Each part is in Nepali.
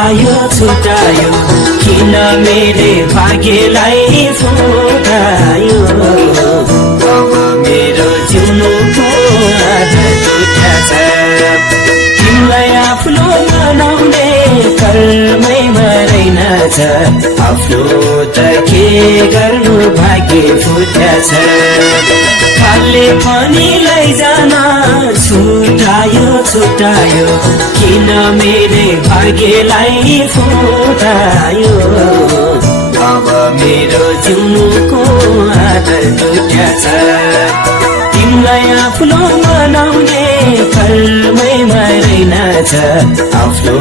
छुटायो छुटायो किन मेरे भाग्यलाई फुटायो अब मेरो जिउनुको आदर छुट्याछ तिमीलाई आफ्नो बनाउने कर्मैमा रहेनछ आफ्नो त के गर्नु भाग्य फुट्याछ कालले पनि लैजान छुटायो छुटायो किन मेरे भाग्यलाई फुटायो अब मेरो जिउनुको आदर छुट्याछ तिमीलाई आफ्नो बनाउने कर्मैमा रहेनछ आफ्नो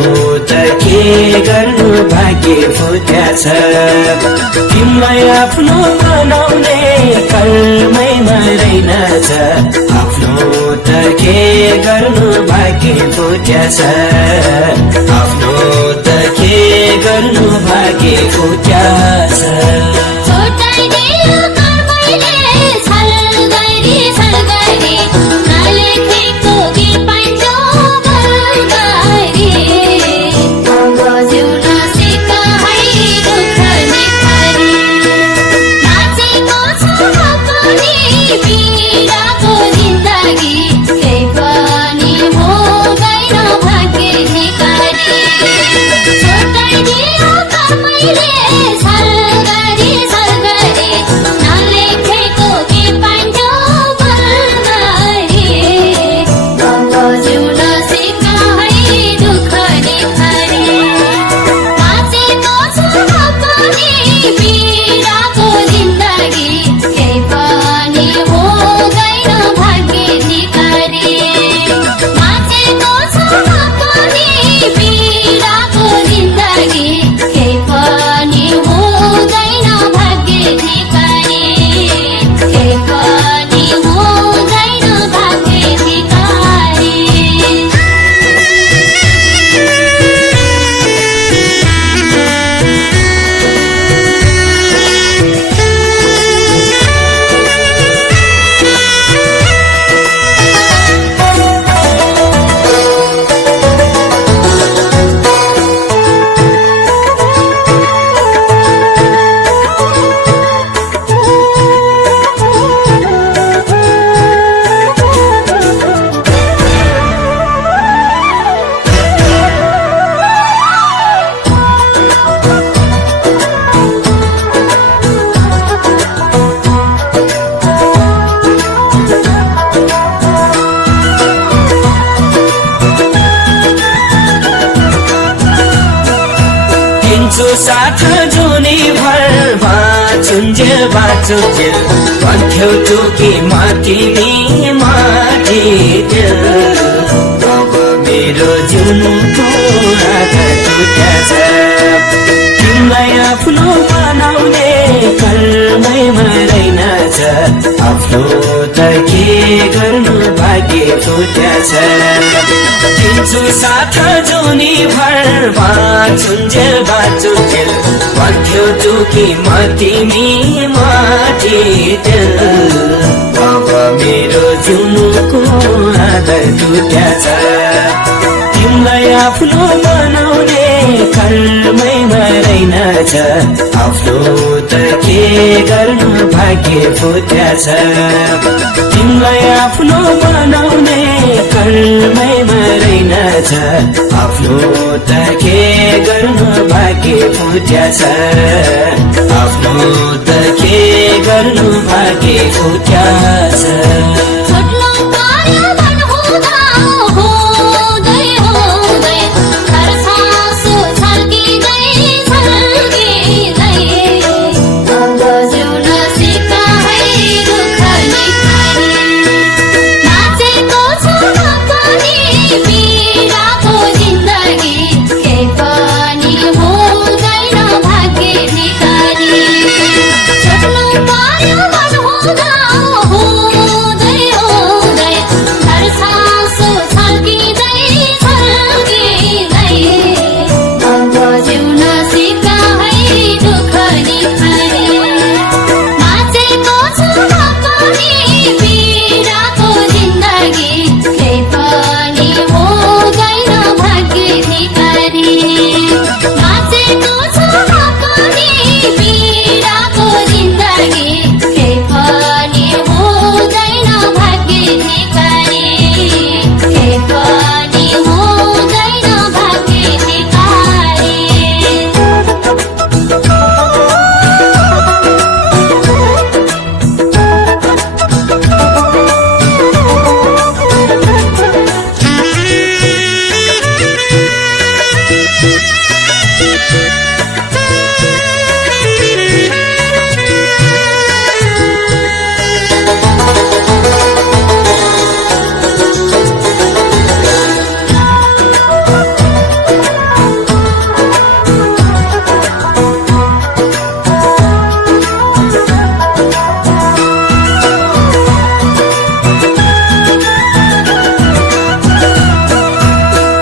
त के गर्नु भाग्य फुट्याछ तिमीलाई आफ्नो बनाउने कर्मैमा रहेनछ आफ्नो त के गर्नु भाग्य फुट्याछ आफ्नो त के गर्नु भाग्य फुट्याछ साथ जुनी भर बाँचुन्जेल बाँचुन्जेल भन्थ्यौ टुकी माथि नि माथि अब मेरो जिउनुको आदर छुट्याछ तिमीलाई आफ्नो बनाउने कर्मैमा रहेनछ आफ्नो त के गर्नु भाग्य फुट्याछ दिन्छु साथ जुनी भर बाँचुन्जेल बाँचुन्जेल भन्थ्यौ टुकी म तिमी माथि अब मेरो जिउनुको आदर छुट्याछ तिमीलाई आफ्नो बनाउने कर्मैमा रहेनछ आफ्नो त के गर्नु भाग्य फुट्याछ तिमीलाई आफ्नो बनाउने कर्मैमा रहेनछ आफ्नो त के गर्नु भाग्य फुट्याछ आफ्नो त के गर्नु भाग्य फुट्याछ हो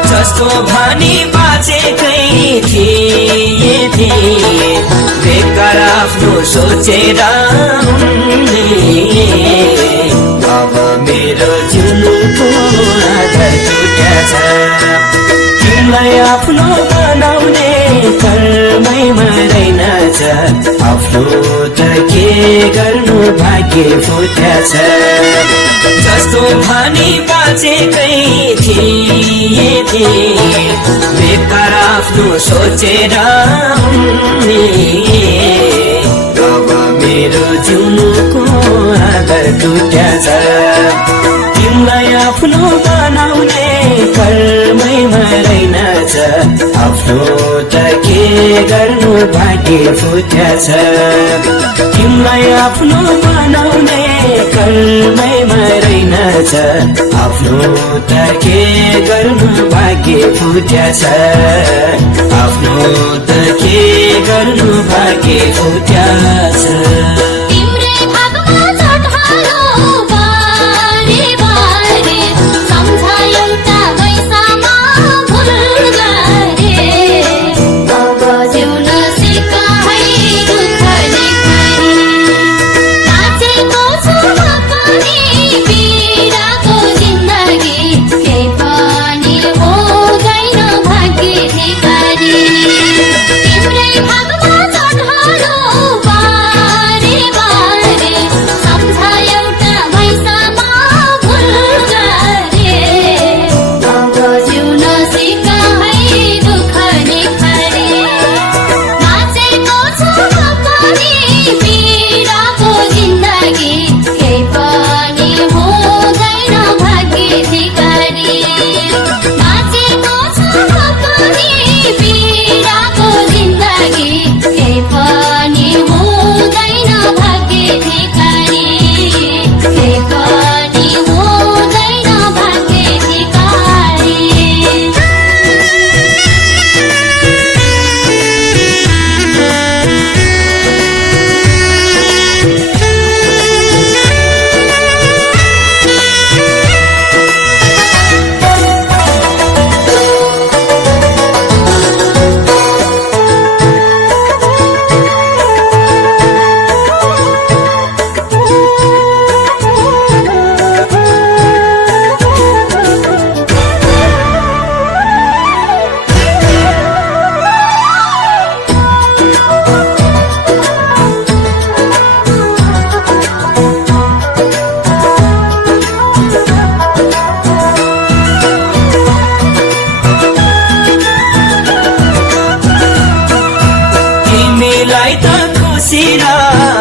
जस्तो भनी बाँचेकै थिए बेकार आफ्नो सोचेर अब मेरो जुनुको आधार टुट्याछ तिमीलाई आफ्नो बनाउने कर्मैमा रहेनछ आफ्नो त के गर्नु भाग्य फुट्याछ जस्तो भनी बाँचेकै थिए बेकार आफ्नो सोचेर अब मेरो जुनुको आधार टुट्याछ तिमीलाई आफ्नो बनाउने कर्मैमा रहेनछ आफ्नो त के गर्नु भाग्य फुट्याछ तिमीलाई आफ्नो बनाउने कर्मैमा रहेनछ आफ्नो त के गर्नु भाग्य फुट्याछ आफ्नो त के गर्नु भाग्य फुट्याछ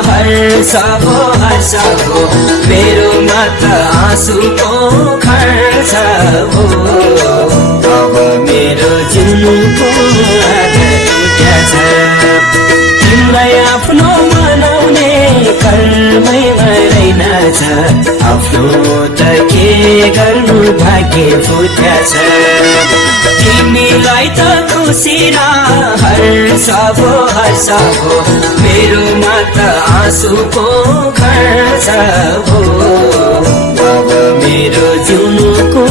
हर्ष हो मेरो मात्र आँसुको खर्च हो अब मेरो जुनुको आधार टुट्याछ तिमीलाई आफ्नो मनाउने कर्मैमा रहेनछ आफ्नो त के गर्नु भाग्य फुट्याछ तिमीलाई त खुसी र हर्ष हो मेरो मात्र आँसुको खर्च हो अब मेरो जुनुको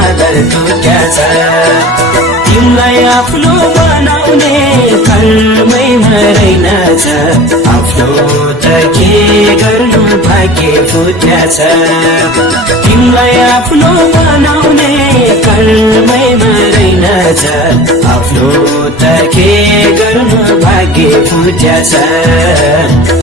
आधार टुट्याछ तिमीलाई आफ्नो बनाउने कर्मैमा रहेनछ आफ्नो त के गर्नु भाग्य फुट्याछ तिमीलाई आफ्नो बनाउने कर्मैमा रहेनछ आफ्नो त के गर्नु भाग्य फुट्याछ।